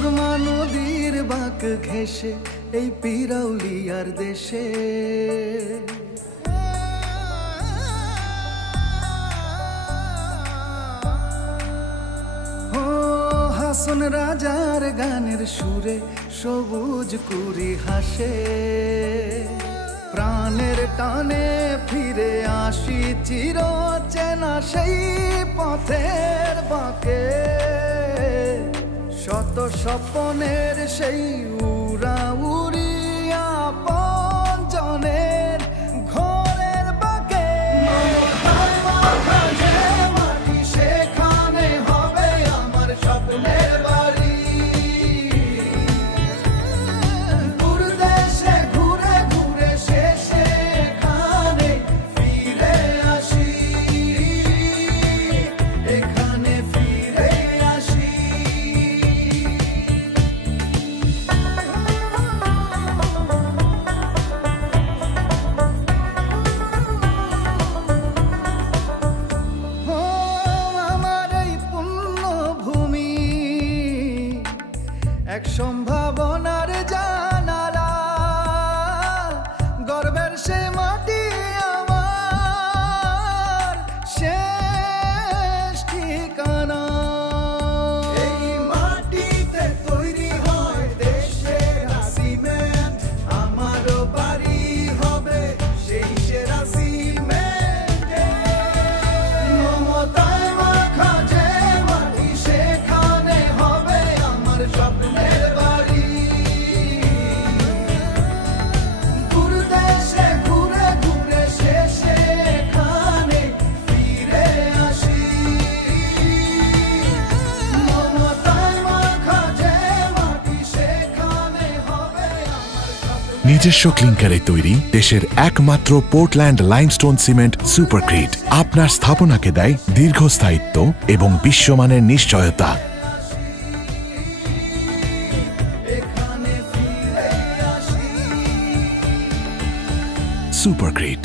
সুরমা নদীর বাঁক ঘেঁষে এই পিরাউলিয়ার দেশে হাসন রাজার গানের সুরে সবুজ কুড়ি হাসে প্রাণের টানে ফিরে আসি চির চেনা সেই পথের বাঁকে শত স্বপ্নের সেই উড়াউড়ি আপন জনের ঘরের বাঁকে মাটি সেখানে হবে আমার স্বপ্নের বাড়ি দূর দেশে ঘুরে ঘুরে শেষে এখানে ফিরে আসি এখানে ফিরে আসি এক সম্ভাবনার জানালা গর্বের সে মাটি আমার শেষ ঠিকানা এই মাটিতে তৈরি হয় দেশের সিমেন্ট আমারও বাড়ি হবে সেই সেরা সিমেন্ট মমতায় মাখা যে মাটি সেখানে হবে আমার স্বপ্নের নিজস্ব ক্লিংকারে তৈরি দেশের একমাত্র পোর্টল্যান্ড লাইমস্টোন সিমেন্ট সুপারক্রিট আপনার স্থাপনাকে দেয় দীর্ঘস্থায়িত্ব এবং বিশ্বমানের নিশ্চয়তা। সুপারক্রিট।